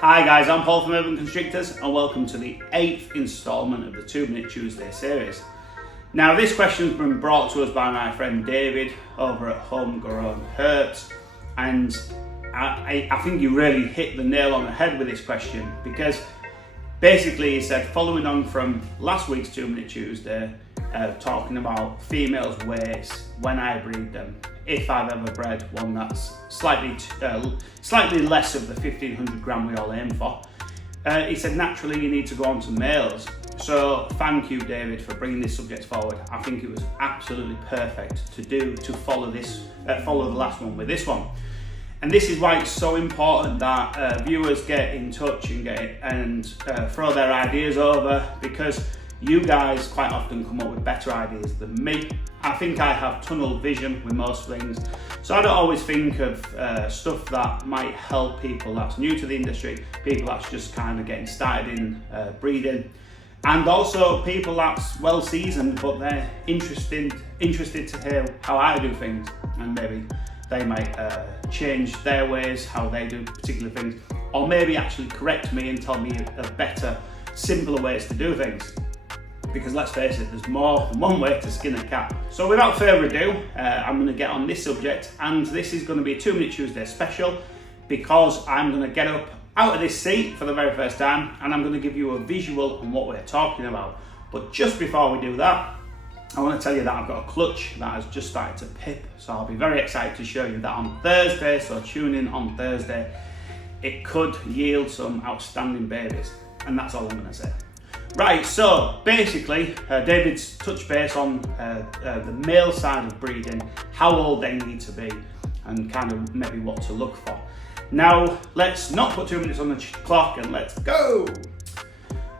Hi guys, I'm Paul from Constrictors and welcome to the 8th instalment of the 2 Minute Tuesday series. Now this question's been brought to us by my friend David over at Homegrown Herbs, and I think you really hit the nail on the head with this question, because basically he said, following on from last week's 2 Minute Tuesday, talking about females' weights when I breed them, if I've ever bred one that's slightly less of the 1500 gram we all aim for. He said naturally you need to go on to males. So thank you, David, for bringing this subject forward. I think it was absolutely perfect to follow the last one with this one. And this is why it's so important that viewers get in touch and throw their ideas over, because you guys quite often come up with better ideas than me. I think I have tunnel vision with most things, so I don't always think of stuff that might help people that's new to the industry, people that's just kind of getting started in breeding, and also people that's well seasoned but they're interested to hear how I do things, and maybe they might change their ways, how they do particular things, or maybe actually correct me and tell me a better, simpler ways to do things. Because let's face it, there's more than one way to skin a cat. So without further ado, I'm going to get on this subject, and this is going to be a 2 Minute Tuesday special, because I'm going to get up out of this seat for the very first time and I'm going to give you a visual on what we're talking about. But just before we do that, I want to tell you that I've got a clutch that has just started to pip, so I'll be very excited to show you that on Thursday, so tune in on Thursday. It could yield some outstanding babies, and that's all I'm going to say. Right, so basically, David's touched base on the male side of breeding, how old they need to be, and kind of maybe what to look for. Now, let's not put 2 minutes on the clock and let's go!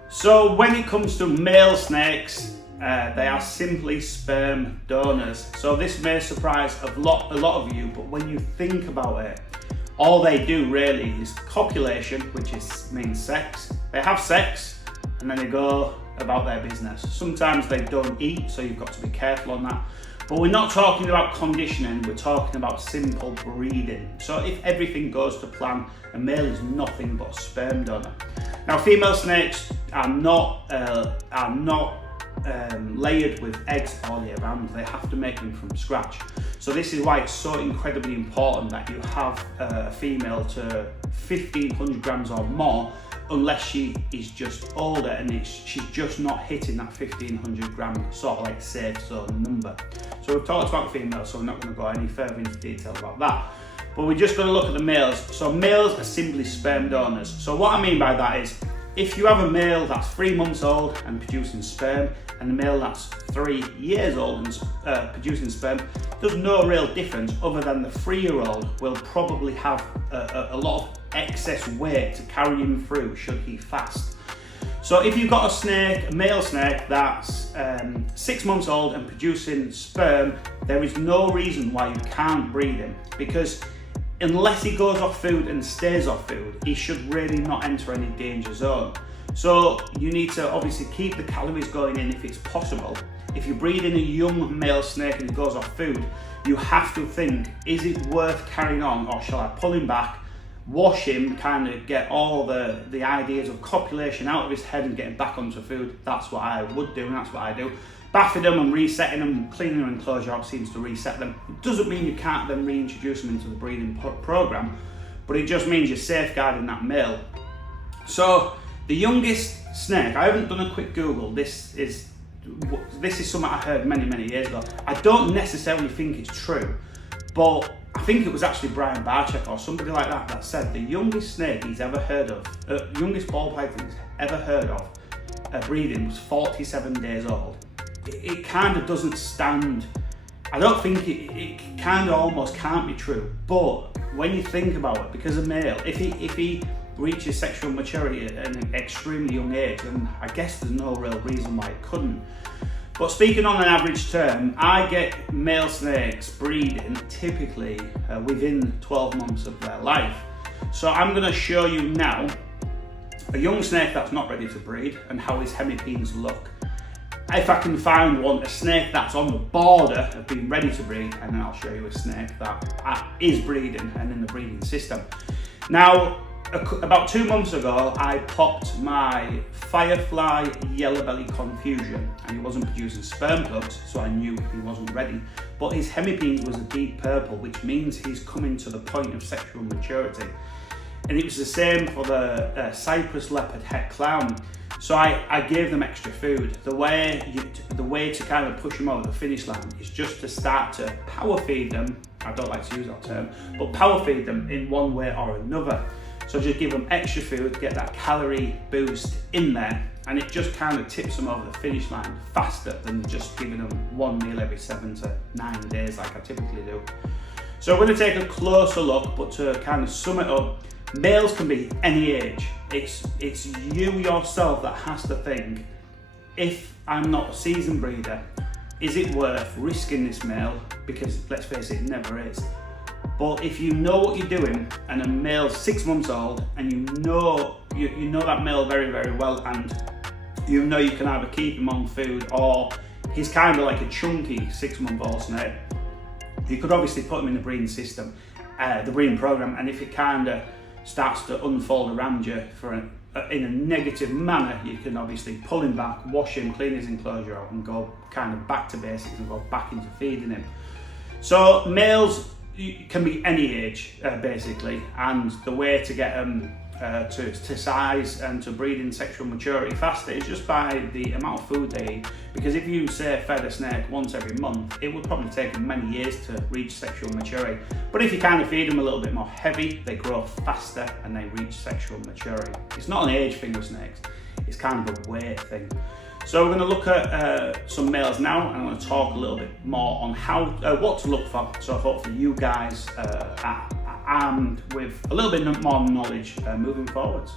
So when it comes to male snakes, they are simply sperm donors. So this may surprise a lot of you, but when you think about it, all they do really is copulation, which means sex. They have sex, and then they go about their business. Sometimes they don't eat, so you've got to be careful on that. But we're not talking about conditioning, we're talking about simple breeding. So if everything goes to plan, a male is nothing but a sperm donor. Now, female snakes are not layered with eggs all year round. They have to make them from scratch. So this is why it's so incredibly important that you have a female to 1500 grams or more, unless she is just older and she's just not hitting that 1500 gram sort of like safe zone number. So we've talked about females, so we're not going to go any further into detail about that. But we're just going to look at the males. So males are simply sperm donors. So what I mean by that is, if you have a male that's 3 months old and producing sperm, and a male that's 3 years old and producing sperm, there's no real difference other than the 3-year-old will probably have a lot of excess weight to carry him through should he fast. So if you've got a male snake that's 6 months old and producing sperm, there is no reason why you can't breed him, because unless he goes off food and stays off food, he should really not enter any danger zone. So you need to obviously keep the calories going in if it's possible. If you're breeding a young male snake and he goes off food, you have to think, is it worth carrying on, or shall I pull him back, wash him, kind of get all the ideas of copulation out of his head and get him back onto food? That's what I would do, and that's what I do. Bathing them and resetting them, cleaning them enclosure out seems to reset them. It doesn't mean you can't then reintroduce them into the breeding program, but it just means you're safeguarding that male. So the youngest snake, I haven't done a quick Google, this is something I heard many years ago. I don't necessarily think it's true, but I think it was actually Brian Barczyk or somebody like that said the youngest snake he's ever heard of, youngest ball python he's ever heard of breeding was 47 days old. It kind of doesn't stand. I don't think it kind of almost can't be true, but when you think about it, because a male, if he reaches sexual maturity at an extremely young age, then I guess there's no real reason why it couldn't. But speaking on an average term, I get male snakes breeding typically within 12 months of their life. So I'm going to show you now a young snake that's not ready to breed and how his hemipenes look. If I can find a snake that's on the border of being ready to breed, and then I'll show you a snake that is breeding and in the breeding system. Now, about 2 months ago, I popped my Firefly Yellow-Bellied confusion, and he wasn't producing sperm plugs, so I knew he wasn't ready. But his hemipenes was a deep purple, which means he's coming to the point of sexual maturity. And it was the same for the Cypress leopard het clown. So I gave them extra food. The way to kind of push them over the finish line is just to start to power feed them. I don't like to use that term, but power feed them in one way or another. So just give them extra food, get that calorie boost in there, and it just kind of tips them over the finish line faster than just giving them one meal every 7 to 9 days like I typically do. So we're going to take a closer look, but to kind of sum it up, males can be any age. It's you yourself that has to think, if I'm not a seasoned breeder, is it worth risking this male? Because let's face it, it never is. But if you know what you're doing, and a male's 6 months old, and you know that male very, very well, and you know you can either keep him on food, or he's kind of like a chunky 6-month-old snake, you could obviously put him in the breeding system, the breeding program, and if it kind of starts to unfold around you in a negative manner, you can obviously pull him back, wash him, clean his enclosure out, and go kind of back to basics and go back into feeding him. So males can be any age basically, and the way to get them to size and to breed in sexual maturity faster is just by the amount of food they eat. Because if you say fed a snake once every month, it would probably take them many years to reach sexual maturity. But if you kind of feed them a little bit more heavy, they grow faster and they reach sexual maturity. It's not an age thing with snakes, it's kind of a weight thing. So we're going to look at some males now, and I'm going to talk a little bit more on what to look for. So hopefully you guys are armed with a little bit more knowledge moving forwards.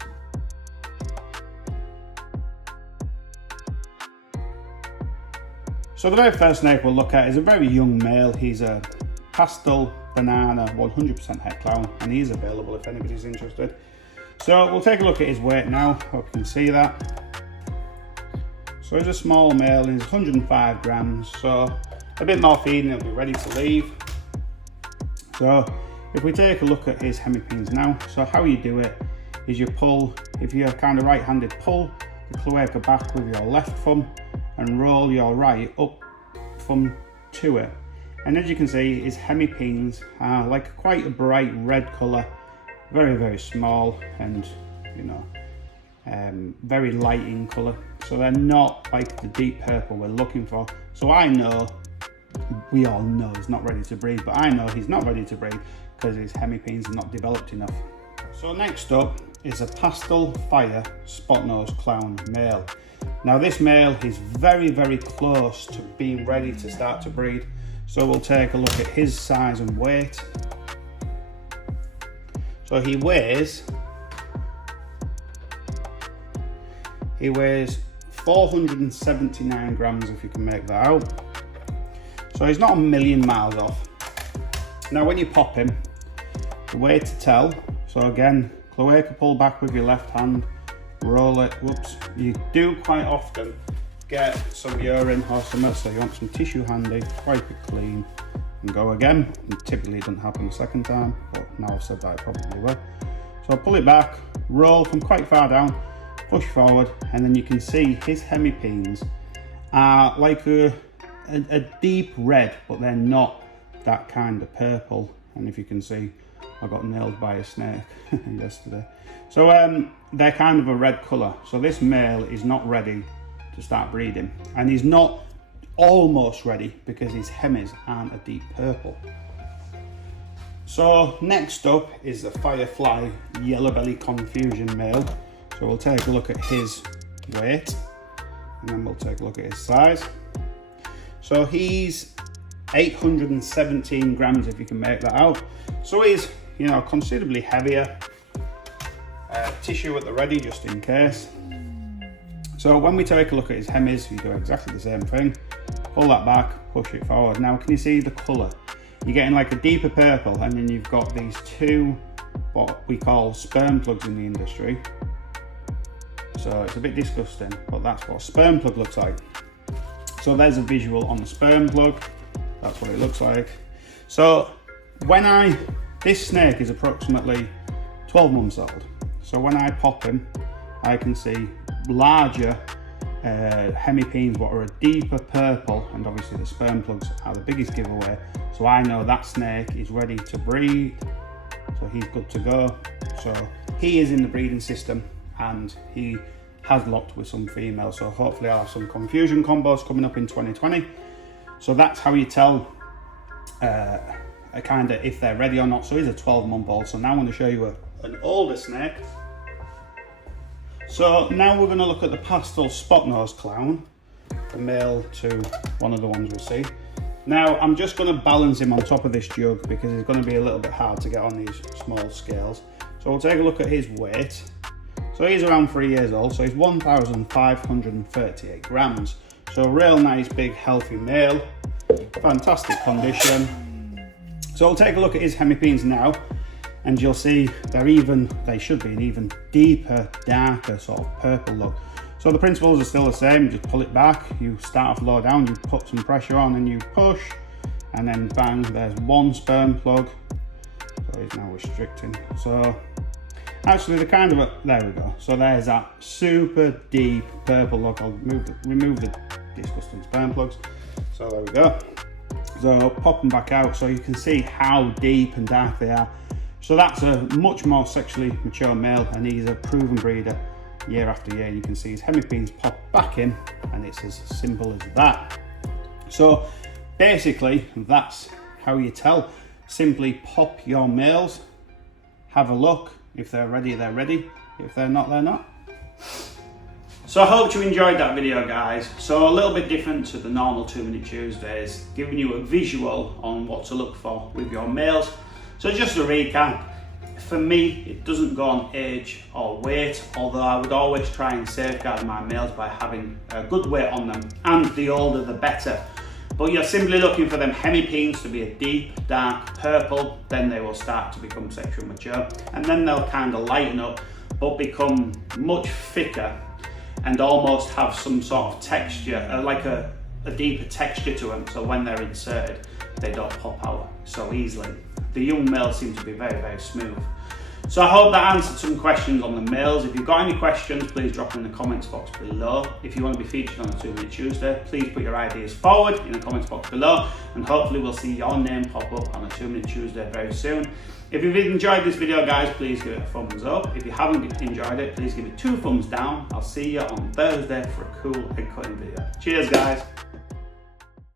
So the very first snake we'll look at is a very young male. He's a pastel banana 100% het clown, and he is available if anybody's interested. So we'll take a look at his weight now. Hope you can see that. So he's a small male, he's 105 grams, so a bit more feeding, he'll be ready to leave. So if we take a look at his hemipenes now, so how you do it is you pull, if you're kind of right-handed, pull the cloaca back with your left thumb and roll your right up thumb to it. And as you can see, his hemipenes are like quite a bright red colour, very, very small, and very light in colour. So they're not like the deep purple we're looking for. So we all know he's not ready to breed, but I know he's not ready to breed because his hemipenes are not developed enough. So next up is a pastel fire spot-nosed clown male. Now this male is very, very close to being ready to start to breed. So we'll take a look at his size and weight. So he weighs 479 grams, if you can make that out. So he's not a million miles off. Now when you pop him, the way to tell, so again, cloaca pull back with your left hand, roll it, whoops. You do quite often get some urine or something, so you want some tissue handy, wipe it clean and go again. And typically it doesn't happen the second time, but now I've said that, it probably will. So pull it back, roll from quite far down, push forward, and then you can see his hemipenes are like a deep red, but they're not that kind of purple. And if you can see, I got nailed by a snake yesterday. So they're kind of a red colour. So this male is not ready to start breeding, and he's not almost ready because his hemis aren't a deep purple. So next up is the Firefly Yellow-Bellied Confusion male. So we'll take a look at his weight, and then we'll take a look at his size. So he's 817 grams, if you can make that out. So he's, considerably heavier. Tissue at the ready, just in case. So when we take a look at his hemis, we do exactly the same thing. Pull that back, push it forward. Now, can you see the colour? You're getting like a deeper purple, and then you've got these two, what we call sperm plugs in the industry. So it's a bit disgusting, but that's what a sperm plug looks like. So there's a visual on the sperm plug. That's what it looks like. So this snake is approximately 12 months old. So when I pop him, I can see larger hemipenes, what are a deeper purple, and obviously the sperm plugs are the biggest giveaway. So I know that snake is ready to breed, so he's good to go. So he is in the breeding system and he has locked with some females. So hopefully I'll have some confusion combos coming up in 2020. So that's how you tell kind of if they're ready or not. So he's a 12-month-old. So now I'm going to show you an older snake. So now we're going to look at the pastel spot-nosed clown, the male to one of the ones we see. Now I'm just going to balance him on top of this jug because it's going to be a little bit hard to get on these small scales. So we'll take a look at his weight. So he's around 3 years old, so he's 1,538 grams. So a real nice big healthy male, fantastic condition. So we'll take a look at his hemipenes now, and you'll see they should be an even deeper, darker sort of purple look. So the principles are still the same. Just pull it back, you start off low down, you put some pressure on and you push, and then bang, there's one sperm plug. So he's now restricting. So actually there we go. So there's that super deep purple look. I'll remove the disgusting sperm plugs. So there we go. So pop them back out so you can see how deep and dark they are. So that's a much more sexually mature male, and he's a proven breeder year after year. You can see his hemipenes pop back in, and it's as simple as that. So basically that's how you tell. Simply pop your males, have a look. If they're ready, they're ready. If they're not, they're not. So I hope you enjoyed that video, guys. So a little bit different to the normal 2 Minute Tuesdays, giving you a visual on what to look for with your males. So just a recap, for me, it doesn't go on age or weight, although I would always try and safeguard my males by having a good weight on them, and the older the better. But you're simply looking for them hemipenes to be a deep, dark purple, then they will start to become sexually mature, and then they'll kind of lighten up, but become much thicker and almost have some sort of texture, like a deeper texture to them, so when they're inserted, they don't pop out so easily. The young males seem to be very, very smooth. So I hope that answered some questions on the males. If you've got any questions, please drop them in the comments box below. If you want to be featured on a 2 Minute Tuesday, please put your ideas forward in the comments box below, and hopefully we'll see your name pop up on a 2 Minute Tuesday very soon. If you've enjoyed this video, guys, please give it a thumbs up. If you haven't enjoyed it, please give it 2 thumbs down. I'll see you on Thursday for a cool egg cutting video. Cheers, guys.